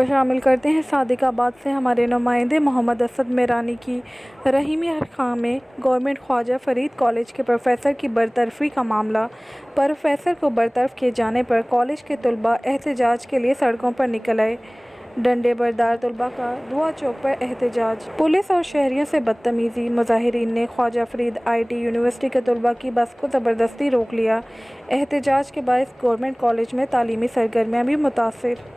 खबर शामिल करते हैं सादिकाबाद से। हमारे नुमाइंदे मोहम्मद असद मेरानी की रहीमी खां में गवर्नमेंट ख्वाजा फरीद कॉलेज के प्रोफेसर की बरतरफी का मामला। प्रोफेसर को बरतरफ किए जाने पर कॉलेज के तलबा एहतजाज के लिए सड़कों पर निकल आए। डंडे बरदार तलबा का दुआ चौक पर एहतजाज। पुलिस और शहरियों से बदतमीजी। मुजाहिरीन ने ख्वाजा फरीद IT यूनिवर्सिटी के तलबा की बस को ज़बरदस्ती रोक लिया। एहतजाज के बायस गवर्नमेंट कॉलेज में तालीमी सरगर्मियाँ भी मुतासर।